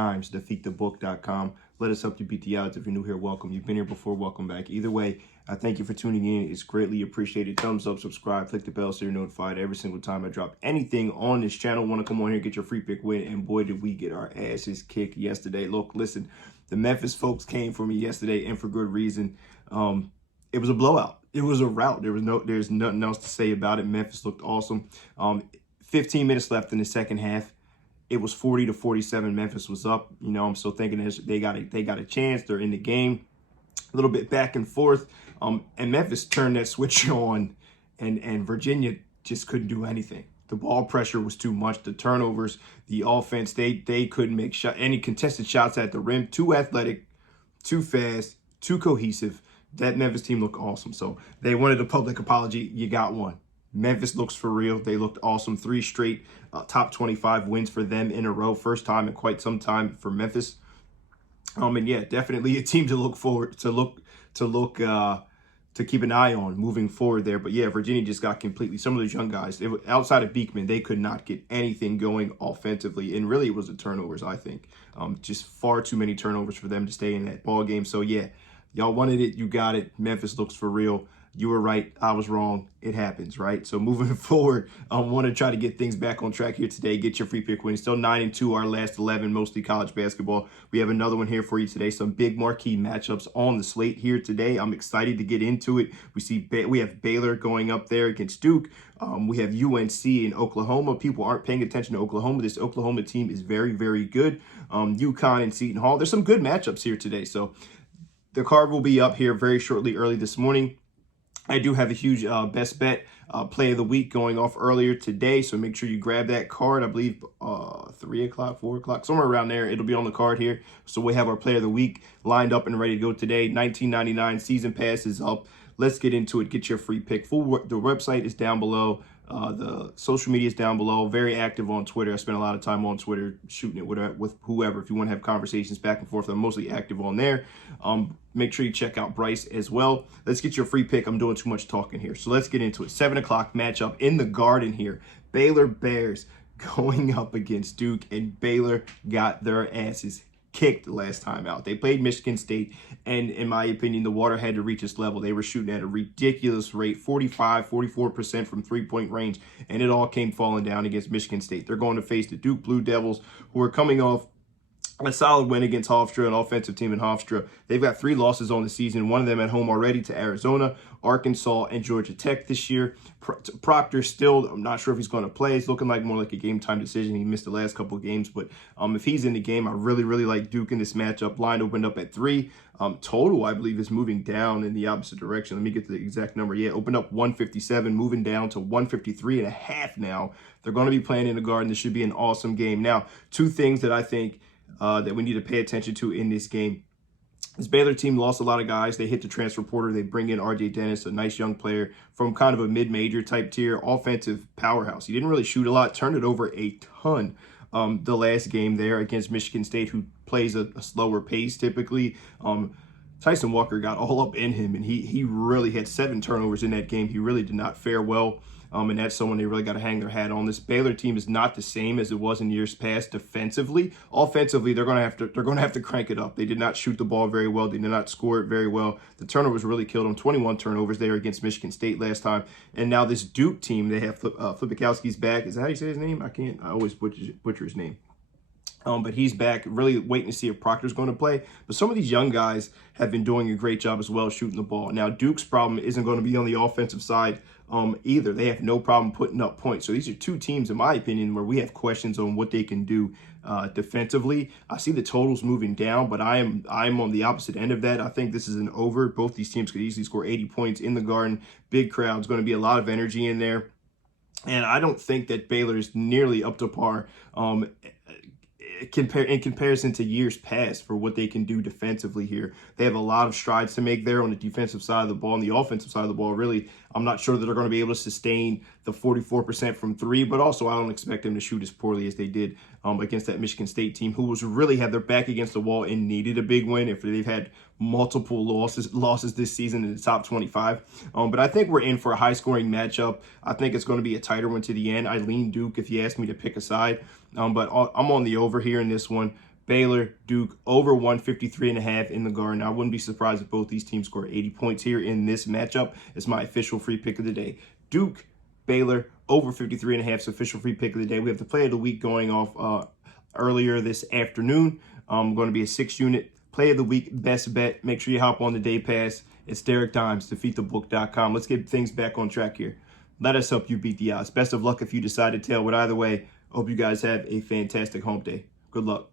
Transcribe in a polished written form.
times, defeatthebook.com. Let us help you beat the odds. If you're new here, welcome. You've been here before, welcome back. Either way, I thank you for tuning in. It's greatly appreciated. Thumbs up, subscribe, click the bell so you're notified every single time I drop anything on this channel. Want to come on here, get your free pick win, and boy, did we get our asses kicked yesterday. Look, listen, the Memphis folks came for me yesterday, and for good reason. It was a blowout. It was a rout. There's nothing else to say about it. Memphis looked awesome. 15 minutes left in the second half. It was 40-47. Memphis was up. You know, I'm still thinking they got a chance. They're in the game. A little bit back and forth. And Memphis turned that switch on, and Virginia just couldn't do anything. The ball pressure was too much. The turnovers, the offense, they couldn't make any contested shots at the rim. Too athletic, too fast, too cohesive. That Memphis team looked awesome. So they wanted a public apology. You got one. Memphis looks for real. They looked awesome. 3 straight top 25 wins for them in a row. First time in quite some time for Memphis. And yeah, definitely a team to look forward to keep an eye on moving forward there. But yeah, Virginia just got completely, some of those young guys, outside of Beekman, they could not get anything going offensively. And really it was the turnovers, I think. Just far too many turnovers for them to stay in that ball game. So yeah, y'all wanted it, you got it. Memphis looks for real. You were right, I was wrong. It happens, right? So moving forward, I want to try to get things back on track here today. Get your free pick win. Still 9-2, our last 11, mostly college basketball. We have another one here for you today. Some big marquee matchups on the slate here today. I'm excited to get into it. We have Baylor going up there against Duke. We have UNC in Oklahoma. People aren't paying attention to Oklahoma. This Oklahoma team is very, very good. UConn and Seton Hall. There's some good matchups here today. So the card will be up here very shortly, early this morning. I do have a huge best bet play of the week going off earlier today, so make sure you grab that card. I believe 3 o'clock, 4 o'clock, somewhere around there. It'll be on the card here. So we have our play of the week lined up and ready to go today. $19.99 season pass is up. Let's get into it. Get your free pick. The website is down below. The social media is down below. Very active on Twitter. I spend a lot of time on Twitter shooting it with whoever. If you want to have conversations back and forth, I'm mostly active on there. Make sure you check out Bryce as well. Let's get your free pick. I'm doing too much talking here. So let's get into it. 7 o'clock matchup in the Garden here. Baylor Bears going up against Duke, and Baylor got their asses kicked last time out. They played Michigan State, and in my opinion, the water had to reach its level. They were shooting at a ridiculous rate, 44% from three-point range, and it all came falling down against Michigan State. They're going to face the Duke Blue Devils, who are coming off a solid win against Hofstra, an offensive team in Hofstra. They've got 3 losses on the season, one of them at home already to Arizona, Arkansas, and Georgia Tech this year. Proctor still, I'm not sure if he's going to play. It's looking like more like a game-time decision. He missed the last couple of games, but if he's in the game, I really, really like Duke in this matchup. Line opened up at 3. Total, I believe, is moving down in the opposite direction. Let me get the exact number. Yeah, opened up 157, moving down to 153.5 now. They're going to be playing in the Garden. This should be an awesome game. Now, 2 things that I think that we need to pay attention to in this game. This Baylor team lost a lot of guys. They hit the transfer portal. They bring in RJ Dennis, a nice young player from kind of a mid-major type tier, offensive powerhouse. He didn't really shoot a lot, turned it over a ton the last game there against Michigan State, who plays a slower pace typically. Tyson Walker got all up in him, and he really had 7 turnovers in that game. He really did not fare well. And that's someone they really got to hang their hat on. This Baylor team is not the same as it was in years past defensively. Offensively, they're going to have to crank it up. They did not shoot the ball very well. They did not score it very well. The turnovers really killed them. 21 turnovers there against Michigan State last time. And now this Duke team, they have Flipikowski's back. Is that how you say his name? I always butcher his name. But he's back, really waiting to see if Proctor's going to play. But some of these young guys have been doing a great job as well shooting the ball. Now, Duke's problem isn't going to be on the offensive side either. They have no problem putting up points. So these are 2 teams, in my opinion, where we have questions on what they can do defensively. I see the totals moving down, but I'm on the opposite end of that. I think this is an over. Both these teams could easily score 80 points in the Garden. Big crowd's going to be a lot of energy in there. And I don't think that Baylor is nearly up to par in comparison to years past for what they can do defensively here. They have a lot of strides to make there on the defensive side of the ball. On the offensive side of the ball, really, I'm not sure that they're going to be able to sustain the 44% from 3, but also I don't expect them to shoot as poorly as they did against that Michigan State team, who was really had their back against the wall and needed a big win if they've had multiple losses this season in the top 25. But I think we're in for a high-scoring matchup. I think it's going to be a tighter one to the end. I lean Duke if you ask me to pick a side, but I'm on the over here in this one. Baylor, Duke, over 153.5 in the Garden. I wouldn't be surprised if both these teams score 80 points here in this matchup. It's my official free pick of the day. Duke, Baylor, over 53.5 is official free pick of the day. We have the play of the week going off earlier this afternoon. Going to be a 6-unit play of the week, best bet. Make sure you hop on the day pass. It's Derek Dimes, defeatthebook.com. Let's get things back on track here. Let us help you beat the odds. Best of luck if you decide to tail, but either way, I hope you guys have a fantastic home day. Good luck.